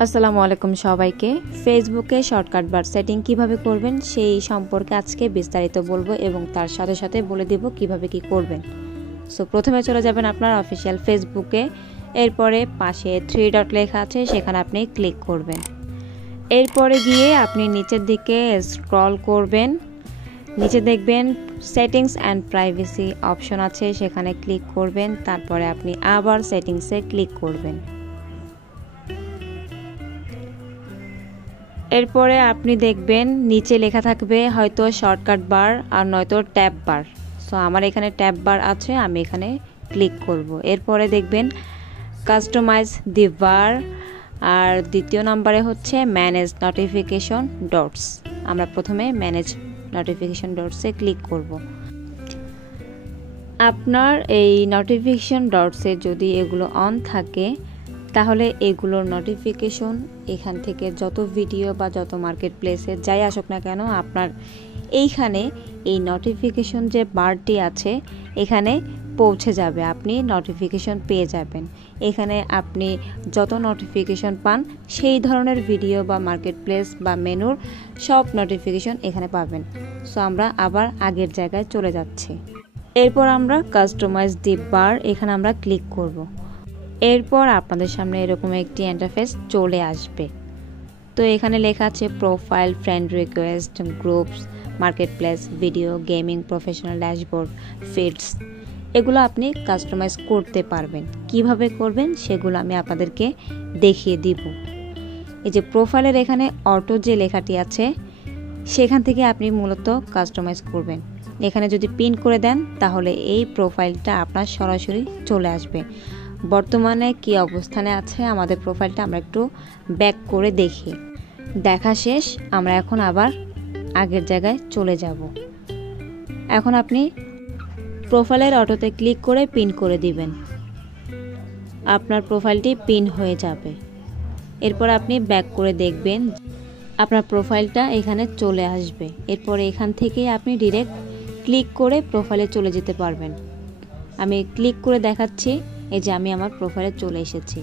আসসালামু আলাইকুম সবাইকে। ফেসবুকে শর্টকাট বার সেটিং কিভাবে করবেন সেই সম্পর্কে আজকে বিস্তারিত বলবো এবং তার সাথে সাথে বলে দিব কিভাবে কি করবেন। সো প্রথমে চলে যাবেন আপনার অফিসিয়াল ফেসবুকে, এরপরে পাশে 3 ডট লেখা আছে সেখানে আপনি ক্লিক করবেন। এরপরে গিয়ে আপনি নিচের দিকে স্ক্রল করবেন, নিচে দেখবেন সেটিংস অ্যান্ড প্রাইভেসি অপশন আছে, সেখানে ক্লিক করবেন। তারপরে আপনি আবার সেটিংসে ক্লিক করবেন। এরপরে আপনি দেখবেন নিচে লেখা থাকবে হয়তো শর্টকাট বার আর নয়তো ট্যাব বার। সো আমার এখানে ট্যাব বার আছে, আমি এখানে ক্লিক করব। এরপরে দেখবেন কাস্টমাইজ দি বার, আর দ্বিতীয় নম্বরে হচ্ছে ম্যানেজ নোটিফিকেশন ডটস। আমরা প্রথমে ম্যানেজ নোটিফিকেশন ডটসে ক্লিক করব। আপনার এই নোটিফিকেশন ডটসে যদি এগুলো অন থাকে তাহলে এগুলোর নোটিফিকেশন এখান থেকে যত ভিডিও বা যত মার্কেট প্লেসে যাই আসুক না কেন আপনার এইখানে এই নোটিফিকেশন যে বারটি আছে এখানে পৌঁছে যাবে, আপনি নোটিফিকেশন পেয়ে যাবেন। এখানে আপনি যত নোটিফিকেশন পান সেই ধরনের ভিডিও বা মার্কেট প্লেস বা মেনুর সব নোটিফিকেশন এখানে পাবেন। সো আমরা আবার আগের জায়গায় চলে যাচ্ছি। এরপর আমরা কাস্টমাইজ দি বার এখানে আমরা ক্লিক করব। এরপর আপনাদের সামনে এরকম একটি ইন্টারফেস চলে আসবে। তো এখানে লেখা আছে profile, friend request, groups, market place, video, gaming, professional dashboard, feeds. এগুলো আপনি কাস্টমাইজ করতে পারবেন। কিভাবে করবেন সেগুলো আমি আপনাদেরকে দেখিয়ে দিব। এই যে প্রোফাইলের এখানে অটো যে লেখাটি আছে সেখান থেকে আপনি মূলত কাস্টমাইজ করবেন। এখানে যদি পিন করে দেন তাহলে এই প্রোফাইলটা আপনার সরাসরি চলে আসবে। বর্তমানে কি অবস্থানে আছে আমাদের প্রোফাইলটা আমরা একটু ব্যাক করে দেখি। দেখা শেষ, আমরা এখন আবার আগের জায়গায় চলে যাব। এখন আপনি প্রোফাইলের অটোতে ক্লিক করে পিন করে দিবেন, আপনার প্রোফাইলটি পিন হয়ে যাবে। এরপর আপনি ব্যাক করে দেখবেন আপনার প্রোফাইলটা এখানে চলে আসবে। এরপর এখান থেকেই আপনি ডিরেক্ট ক্লিক করে প্রোফাইলে চলে যেতে পারবেন। আমি ক্লিক করে দেখাচ্ছি, এই যে আমি আমার প্রোফাইলে চলে এসেছি।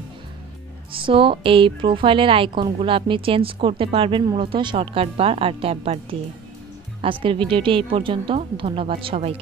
সো এই প্রোফাইলের আইকনগুলো আপনি চেঞ্জ করতে পারবেন মূলত শর্টকাট বার আর ট্যাব বার দিয়ে। আজকের ভিডিওটি এই পর্যন্ত। ধন্যবাদ সবাইকে।